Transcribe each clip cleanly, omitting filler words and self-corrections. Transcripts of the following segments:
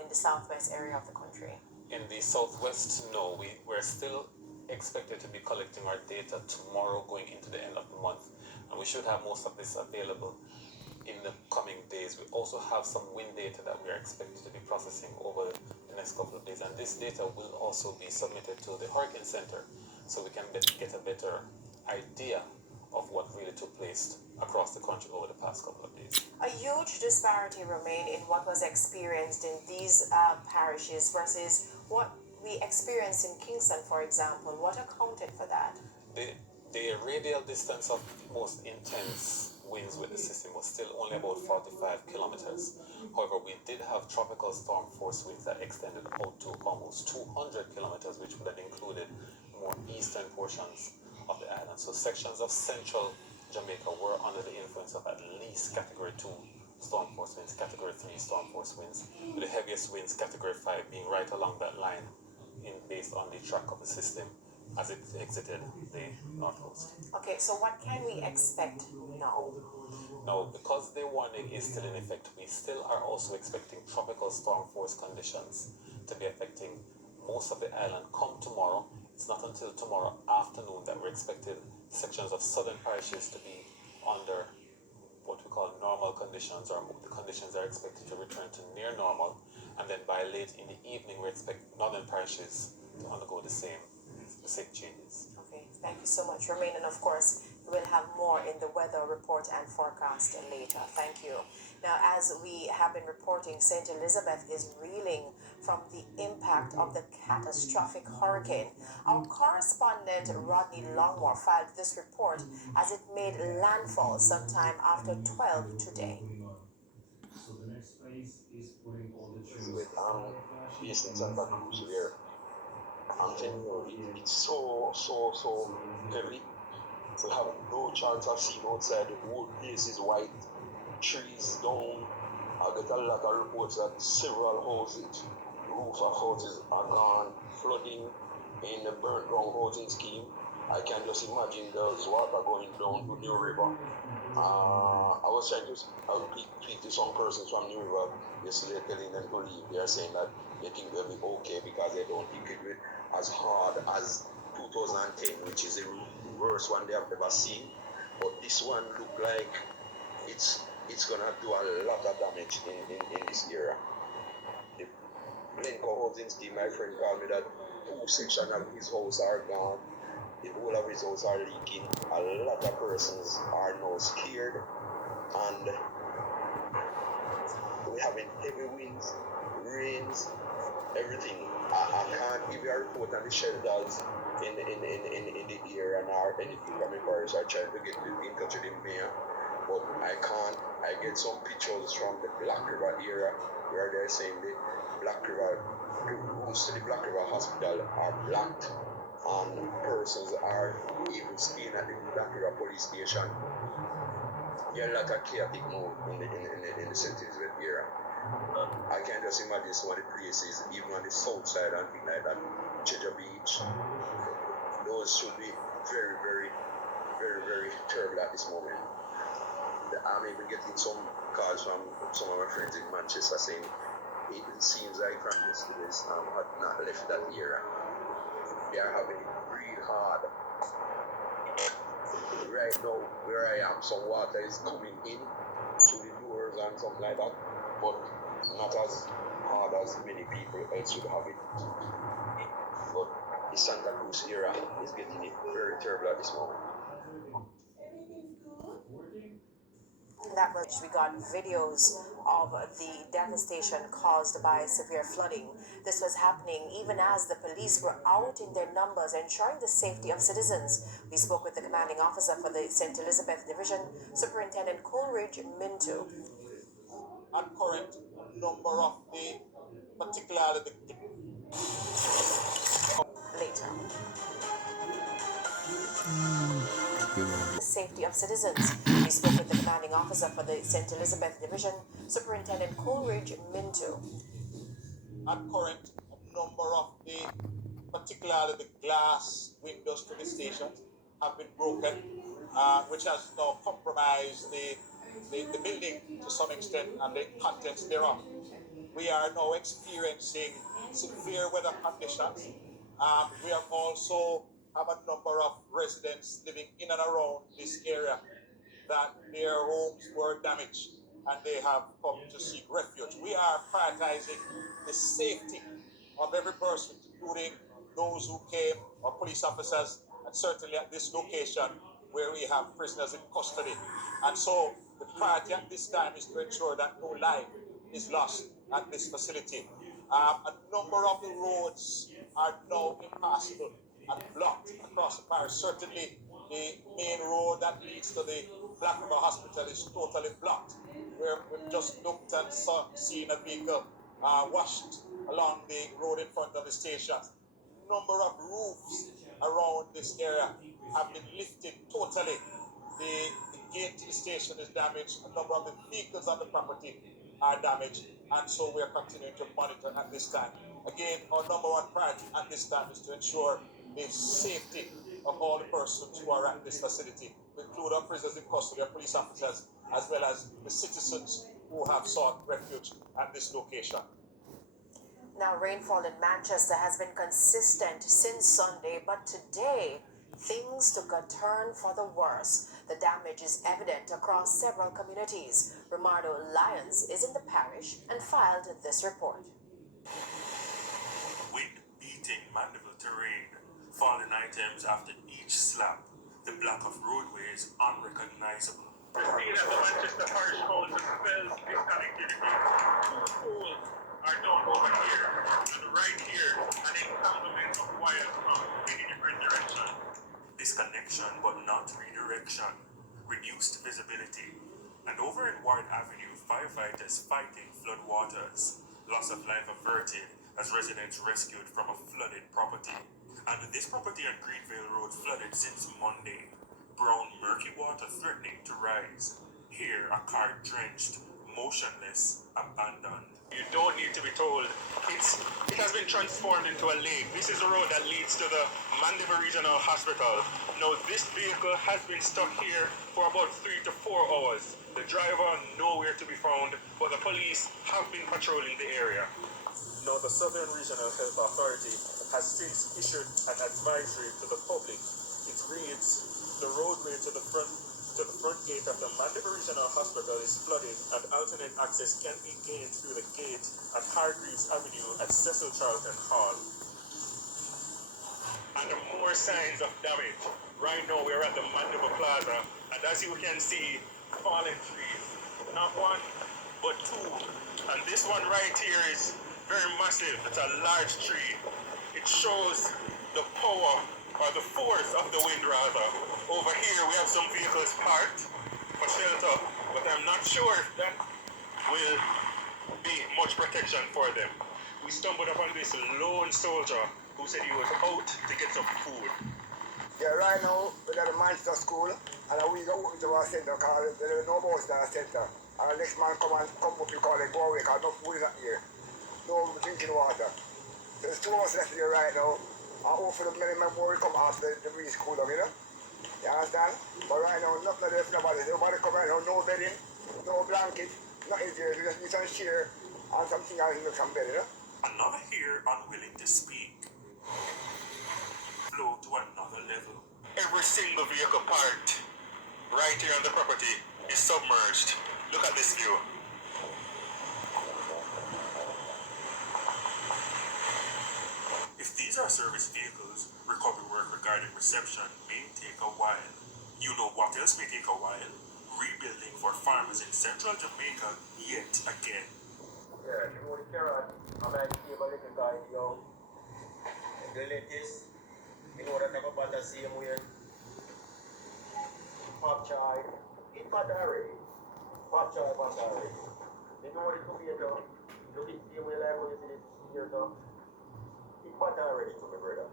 in the southwest area of the country? In the southwest, no. We're still expected to be collecting our data tomorrow going into the end of the month. And we should have most of this available in the coming days. We also have some wind data that we are expected to be processing over the next couple of days. And this data will also be submitted to the Hurricane Center so we can get a better idea of what really took place across the country over the past couple of days. A huge disparity remained in what was experienced in these parishes versus what we experienced in Kingston, for example. What accounted for that? The radial distance of most intense winds with the system was still only about 45 kilometers. However, we did have tropical storm force winds that extended out to almost 200 kilometers, which would have included more eastern portions of the island. So sections of central Jamaica were under the influence of at least Category 2 storm force winds, Category 3 storm force winds, with the heaviest winds, Category 5, being right along that line based on the track of the system as it exited the north coast. Okay, so what can we expect now? Now, because the warning is still in effect, we still are also expecting tropical storm force conditions to be affecting most of the island come tomorrow. It's not until tomorrow afternoon that we're expecting sections of southern parishes to be under what we call normal conditions, or the conditions are expected to return to near normal. And then by late in the evening, we expect northern parishes to undergo the same changes. Okay, thank you so much, Romain, and of course we'll have more in the weather report and forecast later. Thank you. Now, as we have been reporting, St. Elizabeth is reeling from the impact of the catastrophic hurricane. Our correspondent Rodney Longmore filed this report as it made landfall sometime after 12 today. With based in Santa Cruz, where I'm telling you, it's so heavy. We have no chance of seeing outside. The whole place is white, trees down. I get a lot of reports that several houses, roofs of houses are gone, flooding in the burnt down housing scheme. I can just imagine there's water going down to New River. I was trying to speak to some persons from New River yesterday, telling them to leave. They are saying that they think they'll be okay because they don't think it will be as hard as 2010, which is the worst one they have ever seen. But this one look like it's gonna do a lot of damage in this area. The Glencoe housing scheme, my friend called me that 2 sections of his house are gone. The whole of his house are leaking. A lot of persons are now scared, and we're having heavy winds, rains, everything. I can't give you a report on the shelters in the area or anything from the parish. I tried to get in touch with the mayor, but I can't. I get some pictures from the Black River area where they're saying the rooms to the Black River Hospital are blocked, and persons are even staying at the Black River police station. There are a lot of chaotic move in the St. Elizabeth area. I can just imagine some of the places, even on the south side and things like that, Cheddar Beach. Those should be very, very, very, very terrible at this moment. I'm even getting some calls from some of my friends in Manchester saying it seems like from yesterday's had not left that area. They are having it real hard. Right now, where I am, some water is coming in through the doors and something like that, but not as hard as many people else would have it. But the Santa Cruz area is getting it very terrible at this moment. That was, we got videos of the devastation caused by severe flooding. This was happening even as the police were out in their numbers ensuring the safety of citizens. We spoke with the commanding officer for the St. Elizabeth Division, Superintendent Coleridge Minto. At current number of the particularly the Later. The safety of citizens. We spoke with the commanding officer for the St. Elizabeth Division, Superintendent Coleridge Minto. At current number of the particularly the glass windows to the stations have been broken, which has now compromised the building to some extent and the contents thereof. we are now experiencing severe weather conditions. We have also have a number of residents living in and around this area that their homes were damaged and they have come to seek refuge. We are prioritizing the safety of every person, including those who came, or police officers, and certainly at this location where we have prisoners in custody. And so the priority at this time is to ensure that no life is lost at this facility. A number of the roads are now impassable and blocked across the parish. Certainly the main road that leads to the Black River Hospital is totally blocked. We've just looked and seen a vehicle washed along the road in front of the station. Number of roofs around this area have been lifted totally. The gate to the station is damaged. A number of the vehicles on the property are damaged, and so we are continuing to monitor at this time. Again, our number one priority at this time is to ensure the safety of all the persons who are at this facility, include our prisoners in custody, our police officers, as well as the citizens who have sought refuge at this location. Now, rainfall in Manchester has been consistent since Sunday, but today things took a turn for the worse. The damage is evident across several communities. Romardo Lyons is in the parish and filed this report. Wind beating Mandeville terrain, fallen items after each slap, the block of roadways unrecognizable. We're seeing at the Manchester Parish Council spells disconnectivity. Two poles are down over here, and right here, an entanglement of wires from many different directions. Disconnection but not redirection, reduced visibility, and over in Ward Avenue, firefighters fighting flood waters, loss of life averted as residents rescued from a flooded property. And this property on Greenvale Road flooded since Monday. Brown murky water threatening to rise. Here, a car drenched, motionless, abandoned. You don't need to be told. It has been transformed into a lake. This is the road that leads to the Mandeville Regional Hospital. Now, this vehicle has been stuck here for about 3 to 4 hours. The driver nowhere to be found, but the police have been patrolling the area. Now, the Southern Regional Health Authority has since issued an advisory to the public. It reads, the roadway to the front gate of the Mandeville Regional Hospital is flooded, and alternate access can be gained through the gate at Hargreaves Avenue at Cecil Charlton Hall. And more signs of damage. Right now we're at the Mandeville Plaza, and as you can see, fallen trees. Not one, but two. And this one right here is very massive. It's a large tree. It shows the power, or the force of the wind rather. Over here we have some vehicles parked for shelter, but I'm not sure if that will be much protection for them. We stumbled upon this lone soldier who said he was out to get some food. Yeah, right now we got a Manchester school, and we go to our center because there is no bus in our center. And the next man come up, you call it, go away because no food is not here. No drinking water. There's 2 of us left here right now. And hopefully many more will come after the school, you know? You understand? But right now, nothing there for nobody. Nobody come right now, no bedding, no blanket, nothing there. You just need some chair and something else in some bed, you know? Another here unwilling to speak. Flow to another level. Every single vehicle parked right here on the property is submerged. Look at this view. If these are service vehicles, recovery work regarding reception may take a while. You know what else may take a while? Rebuilding for farmers in central Jamaica yet again. Yeah, you know the carrot, I'm like give a little guy, yo. The lettuce, you know that never bought the same way. Pop chai, it bought already. Pop chai bought already. You know what it could be, though? Look at the same way like what you see this here, though. It bought already to me, brother.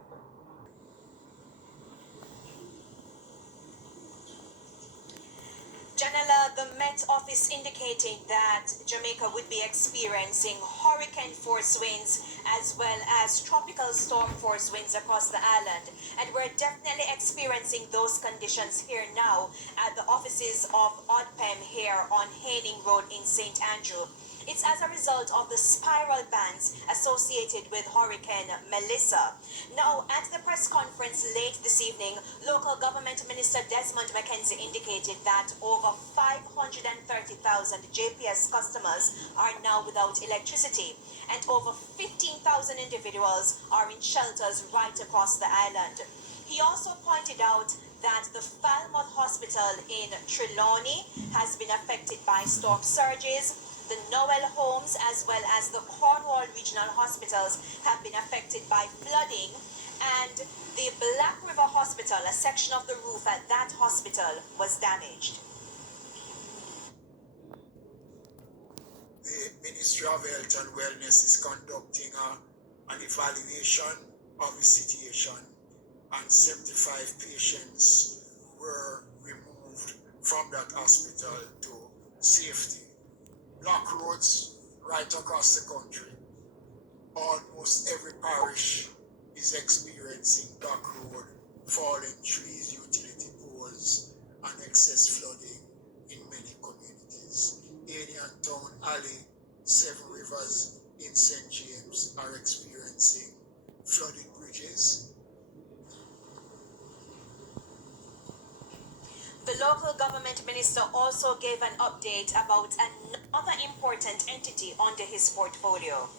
Janela, the Met Office indicating that Jamaica would be experiencing hurricane force winds as well as tropical storm force winds across the island. And we're definitely experiencing those conditions here now at the offices of ODPEM here on Haining Road in St. Andrew. It's as a result of the spiral bands associated with Hurricane Melissa. Now, at the press conference late this evening, local government minister Desmond McKenzie indicated that over 530,000 JPS customers are now without electricity, and over 15,000 individuals are in shelters right across the island. He also pointed out that the Falmouth Hospital in Trelawney has been affected by storm surges. The Noel Homes as well as the Cornwall Regional Hospitals have been affected by flooding, and the Black River Hospital, a section of the roof at that hospital, was damaged. The Ministry of Health and Wellness is conducting an evaluation of the situation, and 75 patients were removed from that hospital to safety. Block roads right across the country. Almost every parish is experiencing block road, fallen trees, utility poles, and excess flooding in many communities. Alien Town Alley, Seven Rivers in St. James are experiencing flooded bridges. The local government minister also gave an update about another important entity under his portfolio.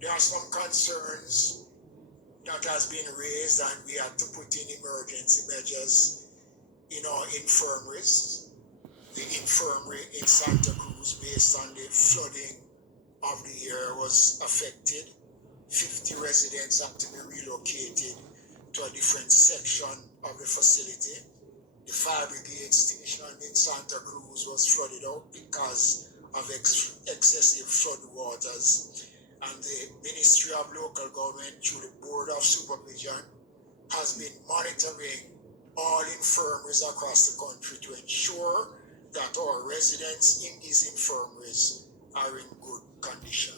There are some concerns that has been raised, and we have to put in emergency measures in our infirmaries. The infirmary in Santa Cruz, based on the flooding of the year, was affected. 50 residents have to be relocated to a different section of the facility. The fire brigade station in Santa Cruz was flooded out because of excessive flood waters. And the Ministry of Local Government, through the Board of Supervision, has been monitoring all infirmaries across the country to ensure that our residents in these infirmaries are in good condition.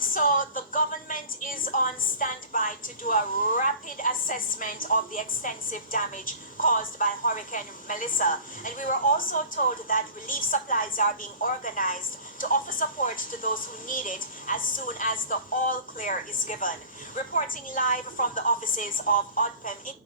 So the government is on standby to do a rapid assessment of the extensive damage caused by Hurricane Melissa. And we were also told that relief supplies are being organized to offer support to those who need it as soon as the all clear is given. Reporting live from the offices of ODPEM.